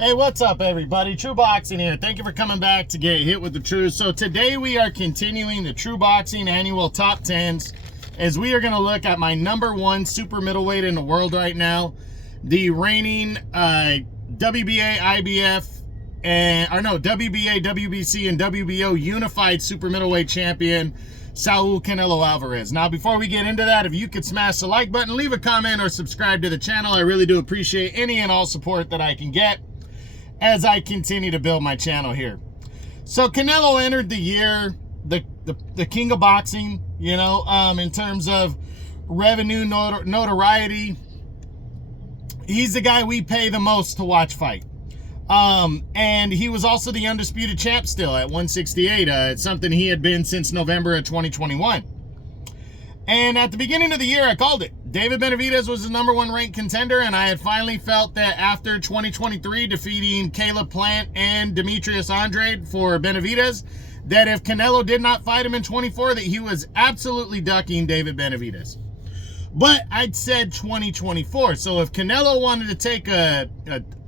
Hey, what's up, everybody? True Boxing here. Thank you for coming back to get hit with the truth. So today we are continuing the True Boxing annual top 10s as we are going to look at my #1 super middleweight in the world right now, the reigning WBA, IBF, WBA, WBC, and WBO unified super middleweight champion, Saul Canelo Alvarez. Now, before we get into that, if you could smash the like button, leave a comment, or subscribe to the channel, I really do appreciate any and all support that I can get as I continue to build my channel here. So Canelo entered the year the king of boxing, in terms of revenue, notoriety. He's the guy we pay the most to watch fight. And he was also the undisputed champ still at 168. It's something he had been since November of 2021. And at the beginning of the year, I called it. David Benavidez was the #1 ranked contender, and I had finally felt that after 2023 defeating Caleb Plant and Demetrius Andrade for Benavidez, that if Canelo did not fight him in 24, that he was absolutely ducking David Benavidez. But I'd said 2024. So if Canelo wanted to take a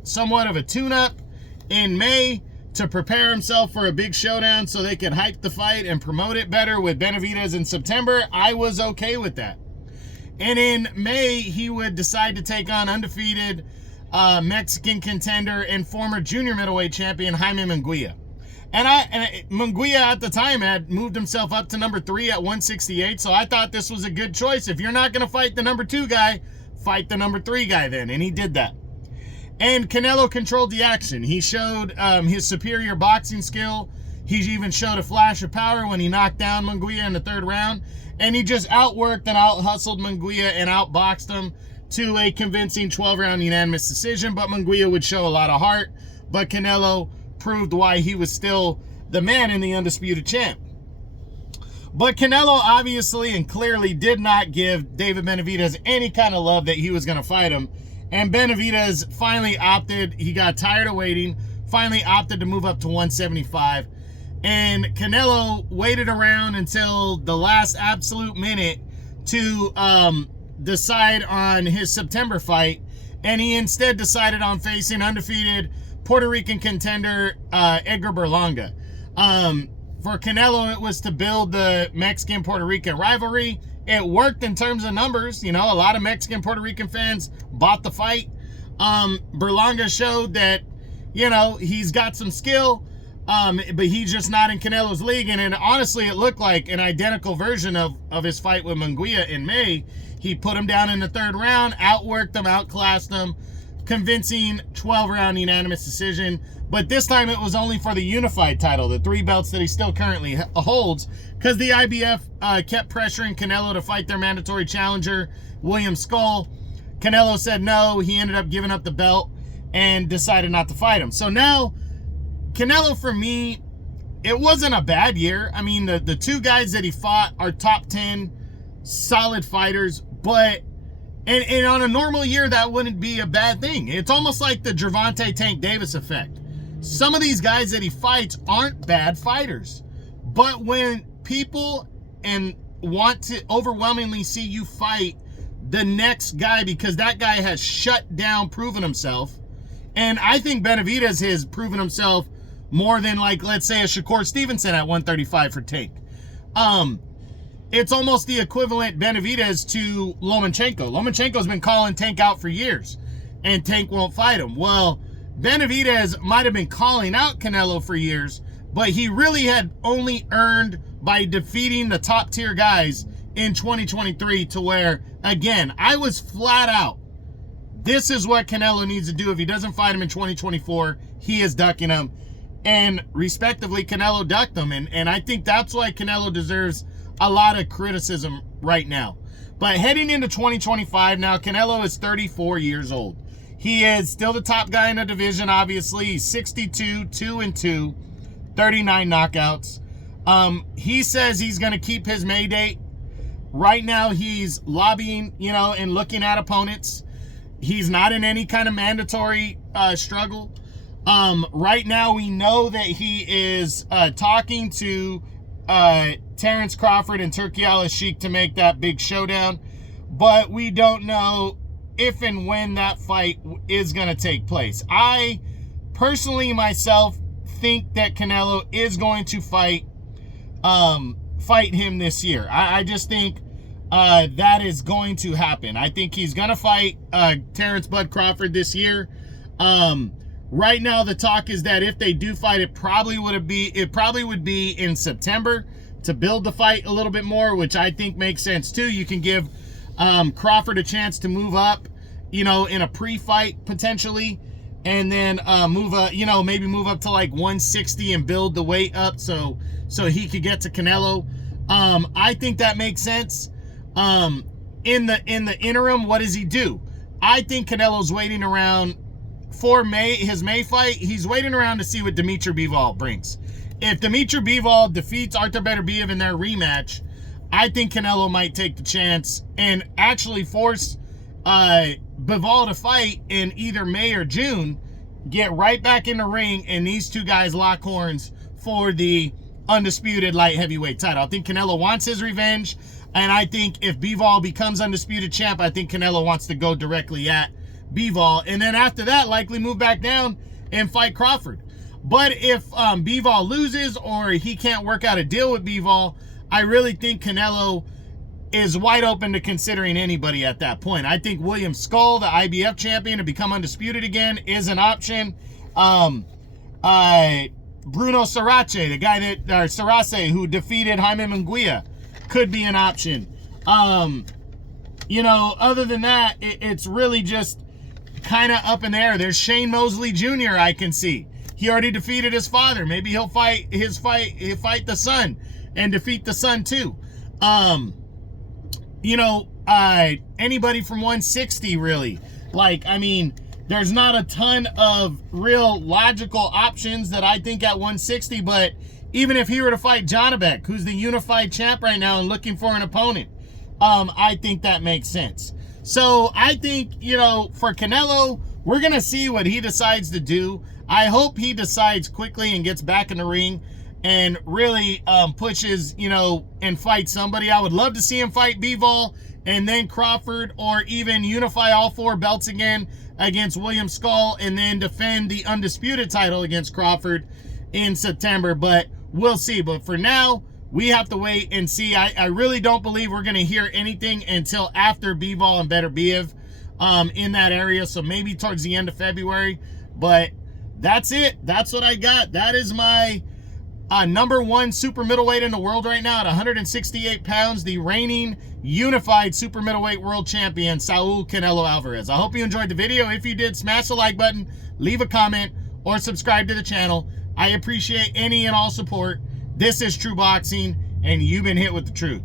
somewhat of a tune-up in May to prepare himself for a big showdown so they could hype the fight and promote it better with Benavidez in September, I was okay with that. And in May, he would decide to take on undefeated Mexican contender and former junior middleweight champion Jaime Munguia. And Munguia at the time had moved himself up to #3 at 168, so I thought this was a good choice. If you're not going to fight the #2 guy, fight the #3 guy then, and he did that. And Canelo controlled the action. He showed his superior boxing skill. He even showed a flash of power when he knocked down Munguia in the 3rd round. And he just outworked and out-hustled Munguia and outboxed him to a convincing 12-round unanimous decision. But Munguia would show a lot of heart. But Canelo proved why he was still the man in the undisputed champ. But Canelo obviously and clearly did not give David Benavidez any kind of love that he was going to fight him. And Benavidez finally opted, he got tired of waiting, finally opted to move up to 175. And Canelo waited around until the last absolute minute to decide on his September fight. And he instead decided on facing undefeated Puerto Rican contender Edgar Berlanga. For Canelo, it was to build the Mexican-Puerto Rican rivalry. It worked in terms of numbers. A lot of Mexican Puerto Rican fans bought the fight. Berlanga showed that, he's got some skill, but he's just not in Canelo's league. And honestly, it looked like an identical version of his fight with Munguia in May. He put him down in the 3rd round, outworked him, outclassed him, convincing 12-round unanimous decision. But this time it was only for the unified title, the 3 belts that he still currently holds, because the IBF kept pressuring Canelo to fight their mandatory challenger, William Skull. Canelo said no. He ended up giving up the belt and decided not to fight him. So now, Canelo, for me, it wasn't a bad year. I mean, the 2 guys that he fought are top 10 solid fighters, but and on a normal year, that wouldn't be a bad thing. It's almost like the Gervonta Tank Davis effect. Some of these guys that he fights aren't bad fighters. But when people want to overwhelmingly see you fight the next guy because that guy has shut down, proven himself, and I think Benavidez has proven himself more than, like, let's say a Shakur Stevenson at 135 for Tank. It's almost the equivalent Benavidez to Lomachenko. Lomachenko's been calling Tank out for years, and Tank won't fight him. Well, Benavidez might have been calling out Canelo for years, but he really had only earned by defeating the top tier guys in 2023 to where, again, I was flat out, this is what Canelo needs to do. If he doesn't fight him in 2024, he is ducking him. And respectively, Canelo ducked him. And I think that's why Canelo deserves a lot of criticism right now. But heading into 2025 now, Canelo is 34 years old. He is still the top guy in the division, obviously. He's 62, 2-2, 39 knockouts. He says he's going to keep his May date. Right now, he's lobbying, and looking at opponents. He's not in any kind of mandatory struggle. Right now, we know that he is talking to Terrence Crawford and Turki Al-Sheikh to make that big showdown, but we don't know if and when that fight is going to take place. I personally myself think that Canelo is going to fight him this year. I just think that is going to happen. I think he's gonna fight Terrence Bud Crawford this year. Right now the talk is that if they do fight, it probably would be in September to build the fight a little bit more, which I think makes sense too. You can give Crawford a chance to move up, you know, in a pre-fight potentially, and then maybe move up to like 160 and build the weight up so he could get to Canelo. I think that makes sense. In the interim, what does he do? I think Canelo's waiting around for his May fight. He's waiting around to see what Dimitri Bivol brings. If Dimitri Bivol defeats Artur Beterbiev in their rematch, I think Canelo might take the chance and actually force Bivol to fight in either May or June, get right back in the ring, and these two guys lock horns for the undisputed light heavyweight title. I think Canelo wants his revenge, and I think if Bivol becomes undisputed champ, I think Canelo wants to go directly at Bivol, and then after that likely move back down and fight Crawford. But if Bivol loses or he can't work out a deal with Bivol, I really think Canelo is wide open to considering anybody at that point. I think William Skull, the IBF champion, to become undisputed again is an option. Bruno Sarace, the guy that Sarace, who defeated Jaime Munguia, could be an option. You know, other than that, it's really just kind of up in the air. There's Shane Mosley Jr. I can see. He already defeated his father. Maybe he'll fight the son and defeat the son too. You know, anybody from 160 really. Like, I mean, there's not a ton of real logical options that I think at 160, but even if he were to fight Janabek, who's the unified champ right now and looking for an opponent, I think that makes sense. So I think, you know, for Canelo, we're going to see what he decides to do. I hope he decides quickly and gets back in the ring and really pushes, you know, and fights somebody. I would love to see him fight Bivol and then Crawford, or even unify all 4 belts again against William Skull and then defend the undisputed title against Crawford in September. But we'll see. But for now, we have to wait and see. I really don't believe we're going to hear anything until after Bivol and Beterbiev in that area. So maybe towards the end of February. But that's it. That's what I got. That is my #1 super middleweight in the world right now at 168 pounds, the reigning unified super middleweight world champion, Saul Canelo Alvarez. I hope you enjoyed the video. If you did, smash the like button, leave a comment, or subscribe to the channel. I appreciate any and all support. This is True Boxing, and you've been hit with the truth.